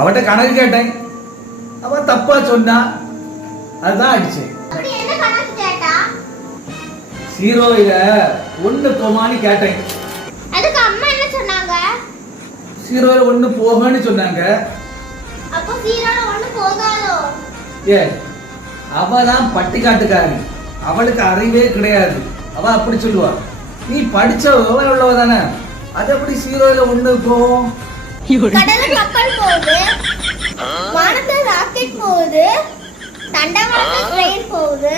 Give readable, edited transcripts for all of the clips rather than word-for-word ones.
அவட்ட கணக்கு கேட்டேன், அவ தப்பா சொன்னா, அதுதான் அடிச்சேன். ஜீரோயில 1 போமான்னு கேட்டேன். அதுக்கு அம்மா என்ன சொன்னாங்க? ஜீரோயில 1 போகன்னு சொன்னாங்க. அப்போ ஜீரோல 1 போகாதோ? ஏ, அவதான் பட்டிக்காட்டுக்காரி, அவளுக்கு அறிவே கிடையாது. அவ அப்படி சொல்லுவா. நீ படிச்ச விவரம் உள்ளவ தானே, அது எப்படி ஜீரோயில 1 போகும்? கடல்ல கப்பல் போகுது, வானத்துல ராக்கெட் போகுது, தண்டவாளத்துல ட்ரெயின் போகுது,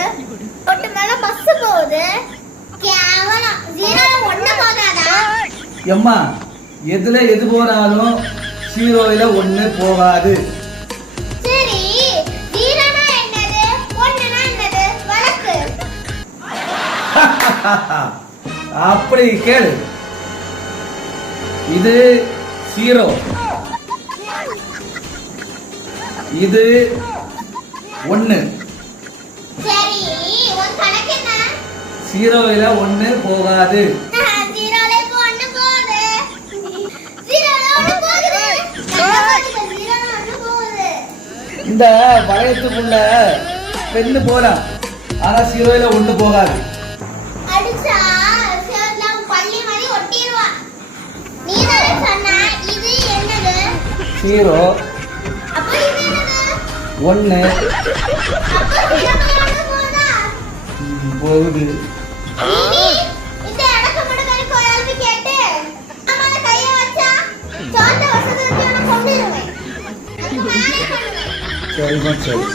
ஒட்டு மேல பஸ் போகுது. கேவலம் ஜீரோல 1 போகாதா? எம்மா, எதுல எது போனாலும் ஜீரோயில 1 போகாது. சரி, ஜீரோனா என்னது, 1னா என்னது? வழக்கு. அப்படி கேளு. இது 0, இது 1. சரி, உன் கணக்கு என்ன? ஜீரோயில 1 போகாது. ஜீரோல 1 போகுது. ஜீரோல 1 போகுது. ஜீரோல 1 போகுது. இந்த வளையத்துக்குள்ள பெண்ணு போலாம், ஆனா ஜீரோயில 1 போகாது. அடிச்சா சேர்ல பள்ளி மாதிரி ஒட்டிடுவா. நீ தானே சொன்ன இது என்னது? 0. அப்ப இது என்னது? 1 அப்ப ஜீரோல 1 போகுதா? போகுது. நீ இந்த அடக்கமடக்கறி கோயால்வி கேட்டு அம்மால கைய வச்சா சோந்த வசதி வச்சு உன்னை கொன்னிடுவேன். அதுக்கு மேலே பண்ணுவேன். சரிம்மா, சரி.